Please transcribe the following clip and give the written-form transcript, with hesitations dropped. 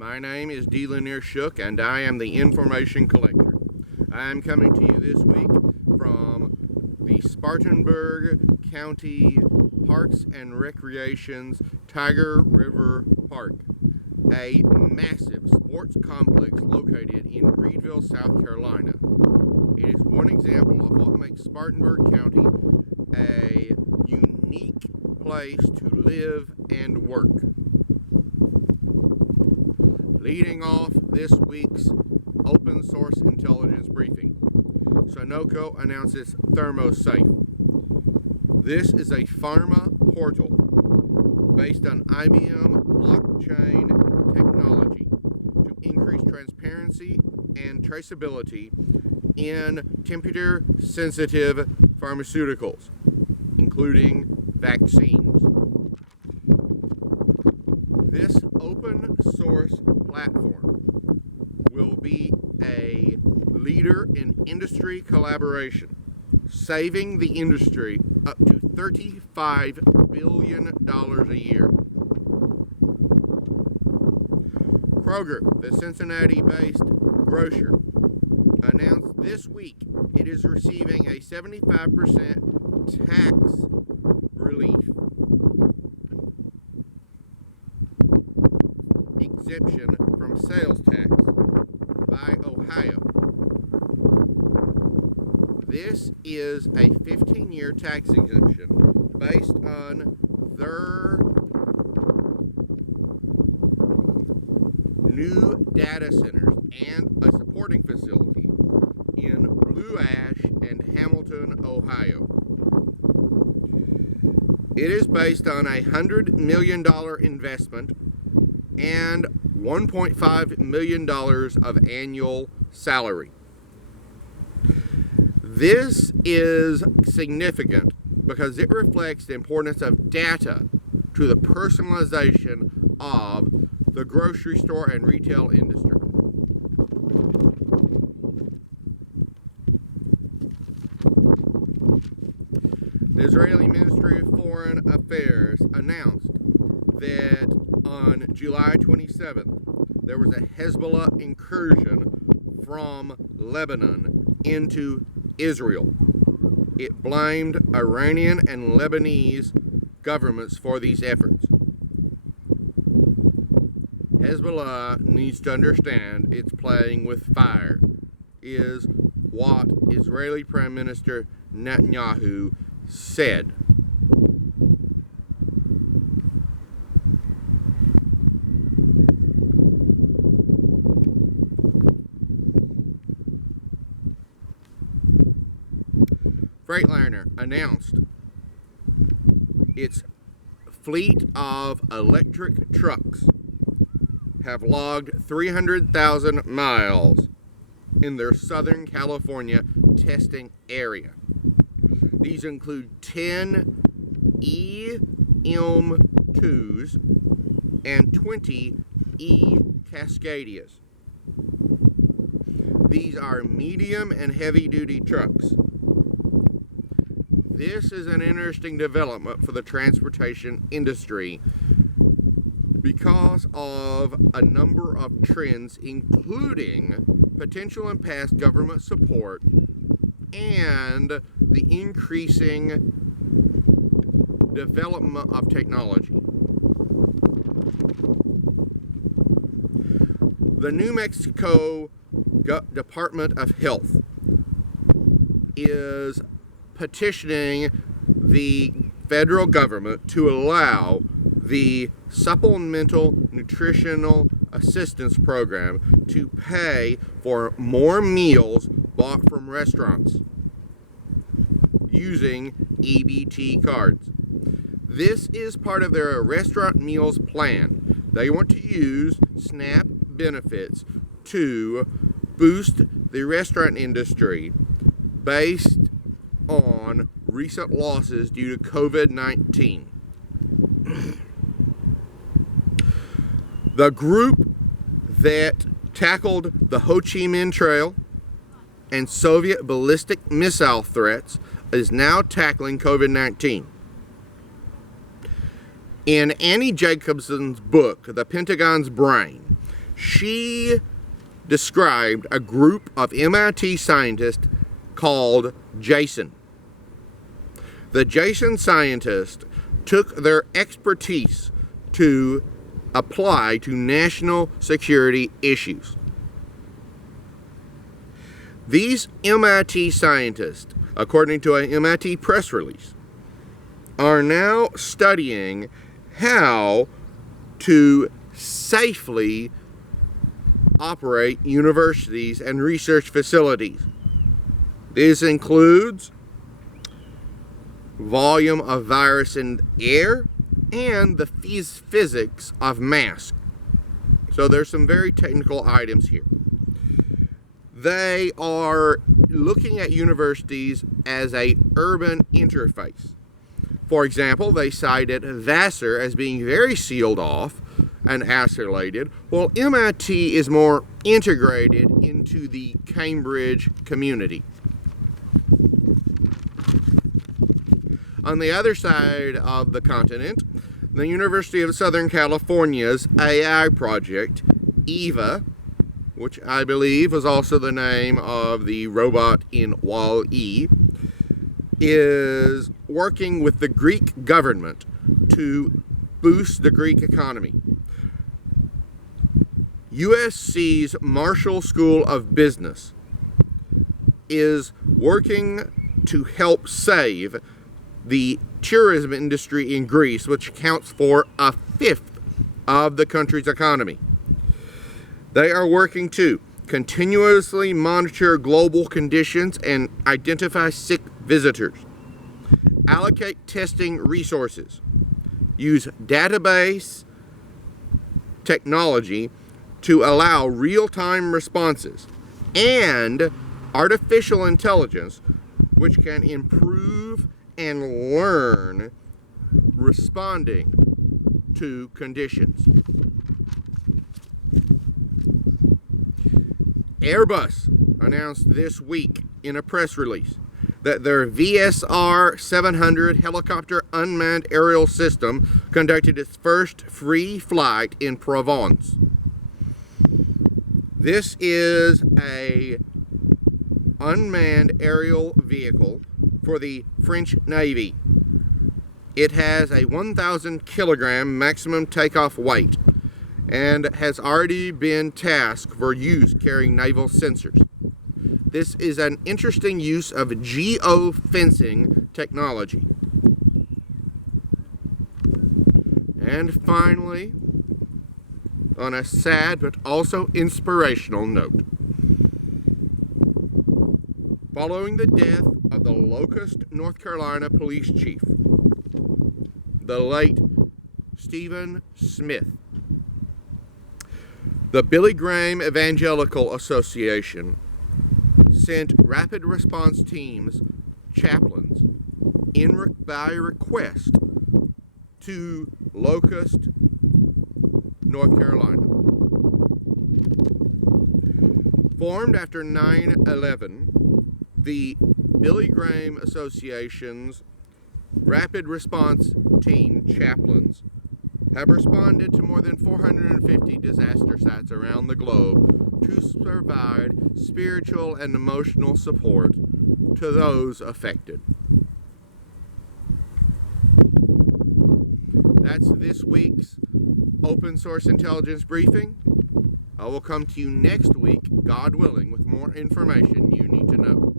My name is D. Lanier Shook, and I am the Information Collector. I am coming to you this week from the Spartanburg County Parks and Recreation's Tiger River Park, a massive sports complex located in Reedville, South Carolina. It is one example of what makes Spartanburg County a unique place to live and work. Leading off this week's open source intelligence briefing, Sonoco announces ThermoSafe. This is a pharma portal based on IBM blockchain technology to increase transparency and traceability in temperature-sensitive pharmaceuticals, including vaccines. This open source platform will be a leader in industry collaboration, saving the industry up to $35 billion a year. Kroger, the Cincinnati-based grocer, announced this week it is receiving a 75% tax relief exemption from sales tax by Ohio. This is a 15-year tax exemption based on their new data centers and a supporting facility in Blue Ash and Hamilton, Ohio. It is based on a $100 million investment and $1.5 million of annual salary. This is significant because it reflects the importance of data to the personalization of the grocery store and retail industry. The Israeli Ministry of Foreign Affairs announced that on July 27th, there was a Hezbollah incursion from Lebanon into Israel. It blamed Iranian and Lebanese governments for these efforts. Hezbollah needs to understand it's playing with fire, is what Israeli Prime Minister Netanyahu said. Freightliner announced its fleet of electric trucks have logged 300,000 miles in their Southern California testing area. These include 10 EM2s and 20 E-Cascadias. These are medium and heavy-duty trucks. This is an interesting development for the transportation industry because of a number of trends, including potential and past government support and the increasing development of technology. The New Mexico Department of Health is petitioning the federal government to allow the Supplemental Nutritional Assistance Program to pay for more meals bought from restaurants using EBT cards. This is part of their restaurant meals plan. They want to use SNAP benefits to boost the restaurant industry based on recent losses due to COVID-19. The group that tackled the Ho Chi Minh Trail and Soviet ballistic missile threats is now tackling COVID-19. In Annie Jacobson's book, The Pentagon's Brain, She described a group of MIT scientists called Jason. The Jason scientists took their expertise to apply to national security issues. These MIT scientists, according to an MIT press release, are now studying how to safely operate universities and research facilities. This includes volume of virus in air and the physics of masks. So there's some very technical items here. They are looking at universities as a urban interface. For example, they cited Vassar as being very sealed off and isolated, while MIT is more integrated into the Cambridge community. On the other side of the continent, the University of Southern California's AI project, EVA, which I believe was also the name of the robot in Wall-E, is working with the Greek government to boost the Greek economy. USC's Marshall School of Business is working to help save the tourism industry in Greece, which accounts for a fifth of the country's economy. They are working to continuously monitor global conditions and identify sick visitors, allocate testing resources, use database technology to allow real-time responses, and artificial intelligence, which can improve and learn responding to conditions. Airbus announced this week in a press release that their VSR 700 helicopter unmanned aerial system conducted its first free flight in Provence. This is a unmanned aerial vehicle for the French Navy. It has a 1,000 kilogram maximum takeoff weight and has already been tasked for use carrying naval sensors. This is an interesting use of geofencing technology. And finally, on a sad but also inspirational note, following the death of the Locust, North Carolina police chief, the late Stephen Smith, the Billy Graham Evangelistic Association sent rapid response teams, chaplains, by request to Locust, North Carolina. Formed after 9/11, the Billy Graham Association's rapid response team, chaplains, have responded to more than 450 disaster sites around the globe to provide spiritual and emotional support to those affected. That's this week's Open Source Intelligence Briefing. I will come to you next week, God willing, with more information you need to know.